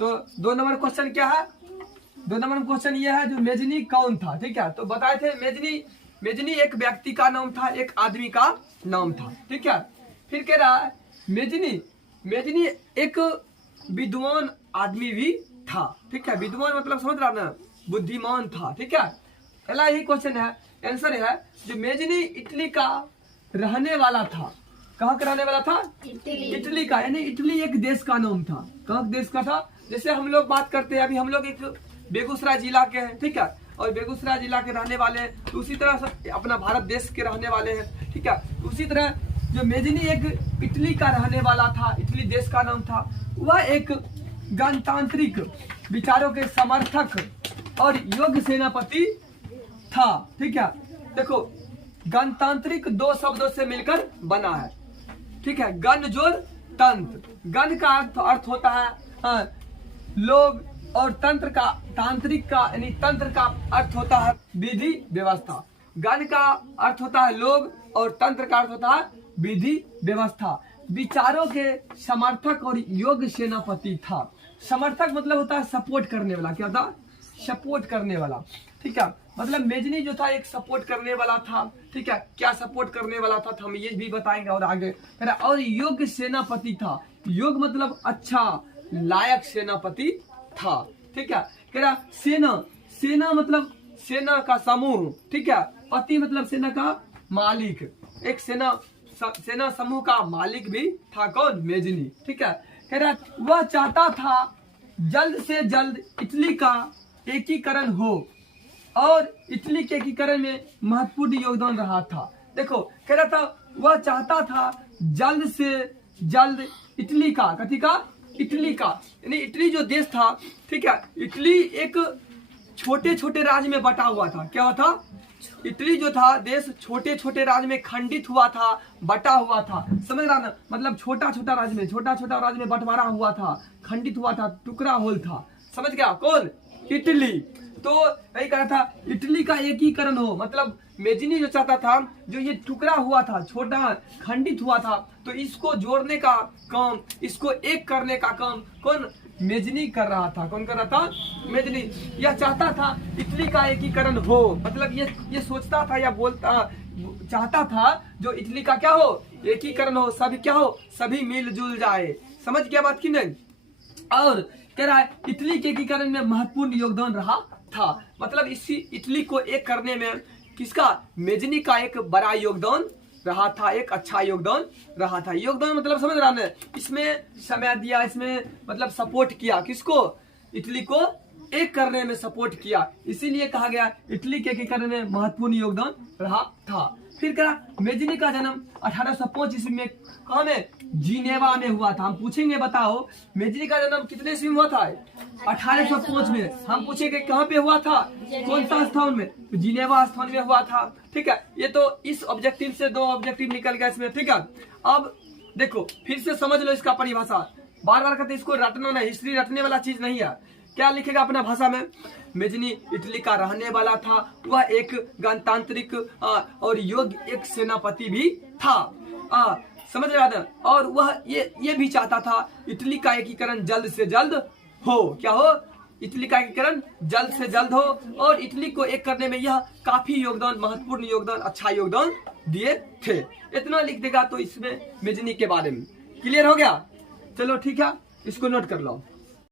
तो 2 number question क्या है, 2 नंबर क्वेश्चन ये है जो मेजनी कौन था। ठीक है, तो बताए थे मेजनी एक व्यक्ति का नाम था, एक आदमी का नाम था। ठीक है, फिर कह रहा है मेजनी एक विद्वान आदमी भी था। ठीक है, विद्वान मतलब समझ रहा ना, बुद्धिमान था। ठीक है, पहला यही क्वेश्चन है, आंसर है जो मेजनी इटली का रहने वाला था। कहाँ का रहने वाला था? इटली का, यानी इटली एक देश का नाम था। कहाँ देश का था? जैसे हम लोग बात करते हैं, अभी हम लोग एक बेगूसराय जिला के हैं। ठीक है, और बेगूसराय जिला के रहने वाले हैं, तो उसी तरह अपना भारत देश के रहने वाले हैं। ठीक है, उसी तरह जो मेजनी एक इटली का रहने वाला था, इटली देश का नाम था, वह एक गणतांत्रिक विचारों के समर्थक और योग्य सेनापति था। ठीक है, देखो गणतांत्रिक 2 शब्दों से मिलकर बना है। ठीक है, गण जोड़ तंत्र, गण का अर्थ होता है लोग, और तांत्रिक का यानी तंत्र का अर्थ होता है विधि व्यवस्था। गण का अर्थ होता है लोग और तंत्र का अर्थ होता है विधि व्यवस्था। विचारों के समर्थक और योग्य सेनापति था। समर्थक मतलब होता है सपोर्ट करने वाला। क्या था? सपोर्ट करने वाला। ठीक है, मतलब मेजनी जो था एक सपोर्ट करने वाला था। ठीक है, क्या सपोर्ट करने वाला था हम ये भी बताएंगे और आगे। और योग्य सेनापति था। योग मतलब अच्छा, लायक सेनापति था। ठीक है, कह रहा सेना मतलब सेना का समूह। ठीक है, पति मतलब सेना का मालिक, एक सेना समूह का मालिक भी था। कौन? मेजनी। ठीक है, कह रहा वह चाहता था जल्द से जल्द इटली का एकीकरण हो और इटली के एकीकरण में महत्वपूर्ण योगदान रहा था। देखो कह रहा था वह चाहता था जल्द से जल्द इटली का, कथी का? इटली का, यानी इटली जो देश था। ठीक है, इटली एक छोटे छोटे राज्य में बटा हुआ था। क्या हुआ था? इटली जो था देश छोटे छोटे राज्य में खंडित हुआ था, बटा हुआ था। समझ रहा ना, मतलब छोटा छोटा राज्य में बंटवारा हुआ था, खंडित हुआ था, टुकड़ा होल था। समझ गया? कौन? इटली। तो यही कहा था इटली का एकीकरण हो, मतलब मेजनी जो चाहता था, जो ये टुकड़ा हुआ था, छोटा खंडित हुआ था, तो इसको जोड़ने का काम, इसको एक करने का काम कौन? मेजनी कर रहा था। कौन कर रहा था? मेजनी। यह चाहता था इटली का एकीकरण हो, मतलब ये सोचता था या चाहता था जो इटली का क्या हो? एकीकरण हो, सभी क्या हो? सभी मिलजुल जाए। समझ गया बात की नहीं? और कह रहा है इटली के एकीकरण में महत्वपूर्ण योगदान रहा था, मतलब इसी इटली को एक करने में किसका? मेजनी का एक बड़ा योगदान रहा था, एक अच्छा योगदान रहा था। योगदान मतलब समझ रहा है, इसमें समय दिया, इसमें मतलब सपोर्ट किया, किसको? इटली को एक करने में सपोर्ट किया, इसीलिए कहा गया इटली के एकीकरण में महत्वपूर्ण योगदान रहा था। फिर कहा मेजनी का जन्म 1805 ईस्वी में कहाँ में? जिनेवा में हुआ था। हम पूछेंगे बताओ मेजनी का जन्म कितने ईस्वी में हुआ था? 1805 में। हम पूछेंगे कहाँ पे हुआ था, कौन सा स्थान में? तो जिनेवा स्थान में हुआ था। ठीक है, ये तो इस ऑब्जेक्टिव से 2 ऑब्जेक्टिव निकल गया इसमें। ठीक है, अब देखो फिर से समझ लो इसका परिभाषा। बार बार कहते इसको रटना नहीं, हिस्ट्री रटने वाला चीज नहीं है। क्या लिखेगा अपना भाषा में? मेजनी इटली का रहने वाला था, वह एक गणतांत्रिक और योग्य एक सेनापति भी था। समझ रहा था? और वह ये भी चाहता था इटली का एकीकरण जल्द से जल्द हो। क्या हो? इटली का एकीकरण जल्द से जल्द हो, और इटली को एक करने में यह काफी योगदान, महत्वपूर्ण योगदान, अच्छा योगदान दिए थे। इतना लिख देगा तो इसमें मेजनी के बारे में क्लियर हो गया। चलो ठीक है, इसको नोट कर लो।